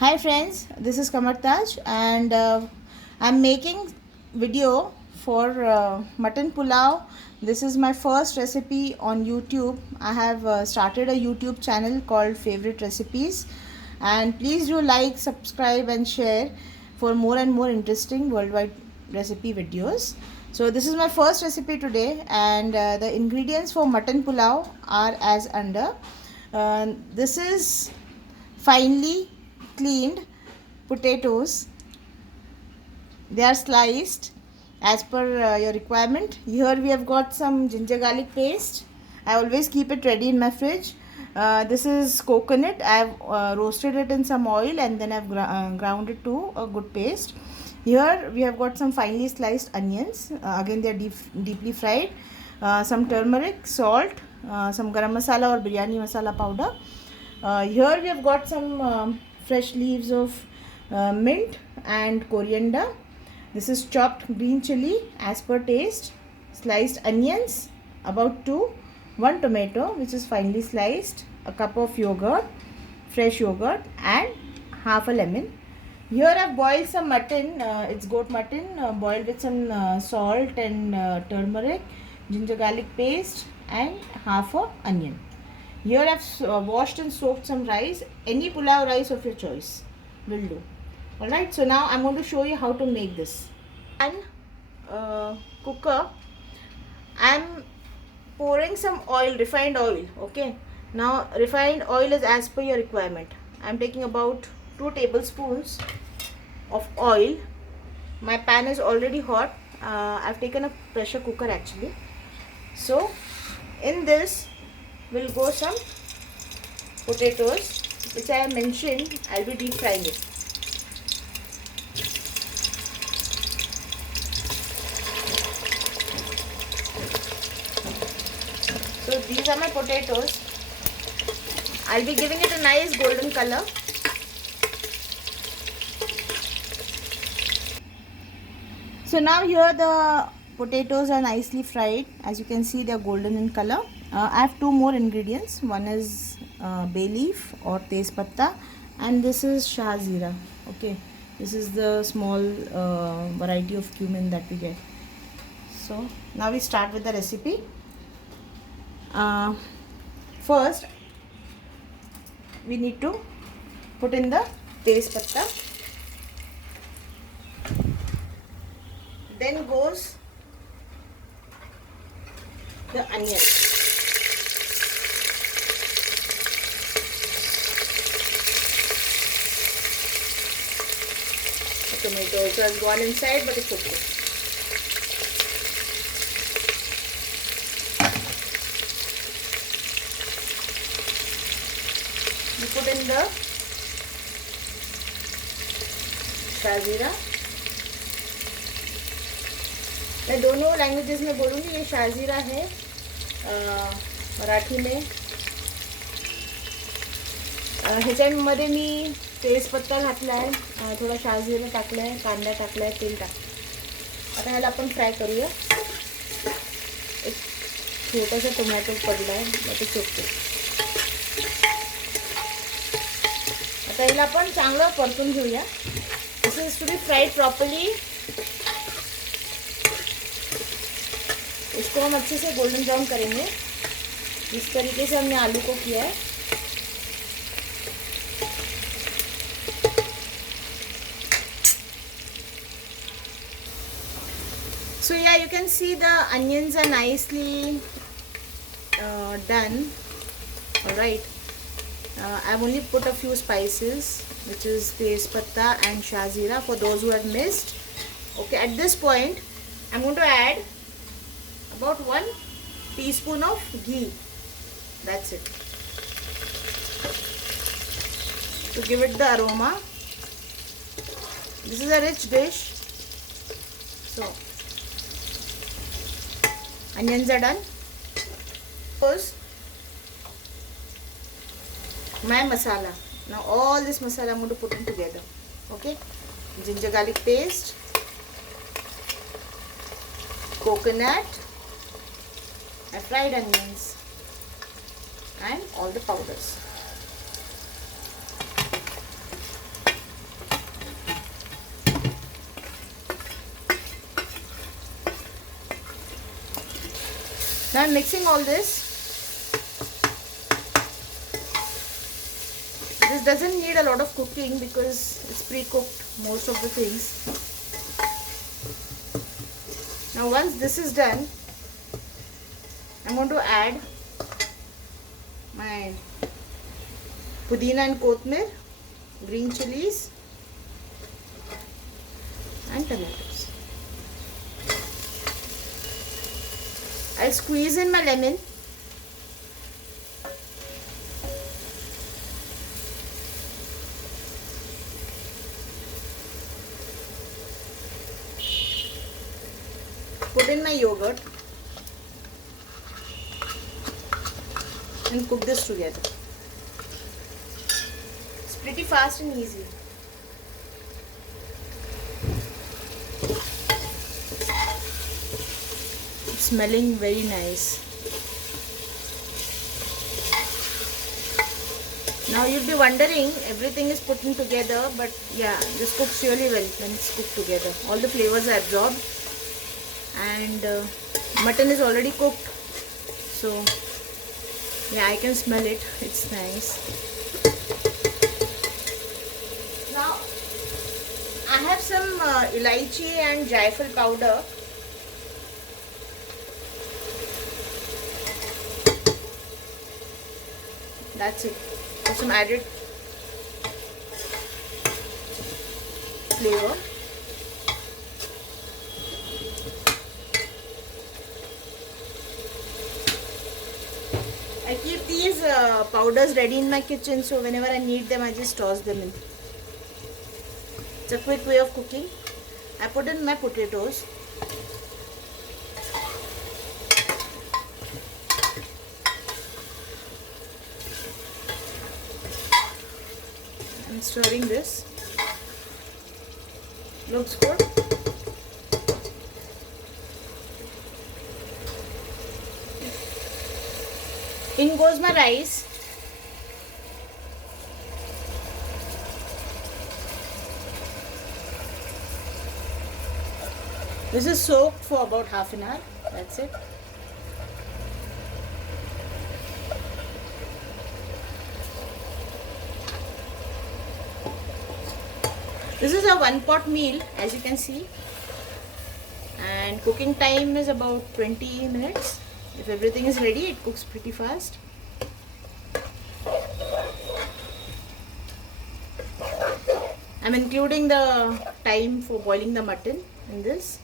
Hi friends, this is Kamar Taj and I'm making video for mutton pulao. This is my first recipe on YouTube. I have started a YouTube channel called Favorite Recipes, and please do like, subscribe and share for more and more interesting worldwide recipe videos. So this is my first recipe today, and the ingredients for mutton pulao are as under. This is finely cleaned potatoes. They are sliced as per your requirement. Here we have got some ginger garlic paste. I always keep it ready in my fridge. This is coconut. I have roasted it in some oil and then I've ground it to a good paste. Here we have got some finely sliced onions. Again they are deeply fried. Some turmeric, salt, some garam masala or biryani masala powder. Here we have got some fresh leaves of mint and coriander. This is chopped green chili as per taste, sliced onions, about 2, 1 tomato which is finely sliced, a cup of yogurt, fresh yogurt and half a lemon. Here I have boiled some mutton, it's goat mutton, boiled with some salt and turmeric, ginger garlic paste and half a onion. Here I have washed and soaked some rice. Any pulao rice of your choice will do. Alright, so now I'm going to show you how to make this. And cooker, I'm pouring some oil, refined oil. Okay. Now refined oil is as per your requirement. I'm taking about 2 tablespoons of oil. My pan is already hot. I've taken a pressure cooker actually. So in this will go some potatoes which I have mentioned. I'll be deep frying it. So these are my potatoes. I'll be giving it a nice golden color. So now here the potatoes are nicely fried. As you can see, they are golden in color. I have 2 more ingredients. One is bay leaf or tez patta, and this is shah zira. Okay, this is the small variety of cumin that we get. So now we start with the recipe. First we need to put in the tez patta. Then goes the onion. The tomato also has gone inside, but it's okay. You put in the shah zira. मैं दोनों languages में बोलूँगी. ये शहा जीरा है मराठी में. ह्याच्यामध्ये मी तेजपत्ता घातला आहे, थोडा शहा जीरा टाकला आहे, कांदा टाकला आहे, तेल टाकलं. आता ह्याला आपण फ्राय करूया. एक छोटासा टोमॅटो पडला आहे, मग ते चोपते. आता ह्याला आपण चांगलं परतून घेऊया. This is to be fried properly. इसको हम अच्छे से गोल्डन ब्राउन करेंगे, इस तरीके से हमने आलू को किया है. So yeah, you can see the onions are nicely done. Alright, I've only put a few spices, which is tez patta and shah zira for those who have missed. Okay, at this point I'm going to add about 1 teaspoon of ghee. That's it, to give it the aroma. This is a rich dish. So onions are done. First, my masala. Now all this masala I'm going to put in together. Okay, ginger garlic paste, coconut, fried onions and all the powders. Now I'm mixing all this. This doesn't need a lot of cooking because it's pre-cooked, most of the things. Now once this is done, I'm going to add my pudina and kothmir, green chilies and tomatoes. I'll squeeze in my lemon. Put in my yogurt and cook this together. It's pretty fast and easy. It's smelling very nice. Now you'll be wondering, everything is put in together, but yeah, this cooks really well when it's cooked together. All the flavors are absorbed, and mutton is already cooked, so yeah, I can smell it. It's nice. Now I have some elaichi and jaifal powder. That's it. For some added flavor. I keep these powders ready in my kitchen, so whenever I need them, I just toss them in. It's a quick way of cooking. I put in my potatoes. I'm stirring this. Looks good. In goes my rice. This is soaked for about half an hour. That's it. This is a one pot meal, as you can see, and cooking time is about 20 minutes. If everything is ready, it cooks pretty fast. I'm including the time for boiling the mutton in this.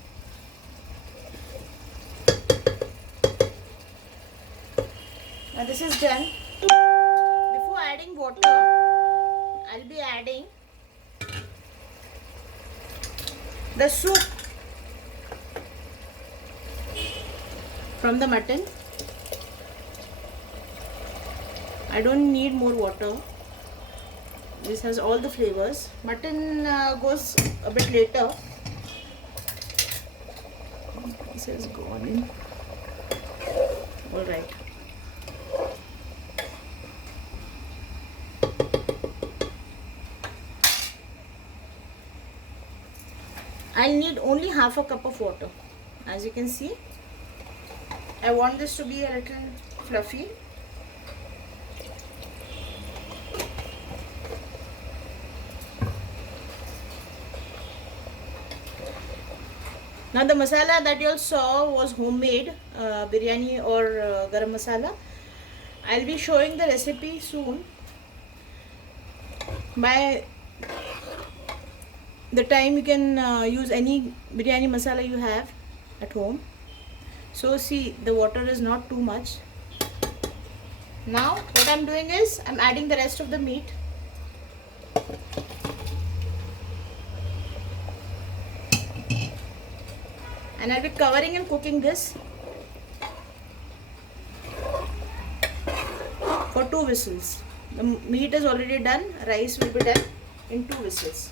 Now this is done. Before adding water, I'll be adding the soup from the mutton. I don't need more water. This has all the flavors. Mutton goes a bit later. This has gone in. Alright. I'll need only half a cup of water. As you can see, I want this to be a little fluffy. Now the masala that you all saw was homemade biryani or garam masala. I'll be showing the recipe soon. By the time you can use any biryani masala you have at home. So see, the water is not too much. Now what I'm doing is I'm adding the rest of the meat. And I'll be covering and cooking this for 2 whistles. The meat is already done. Rice will be done in 2 whistles.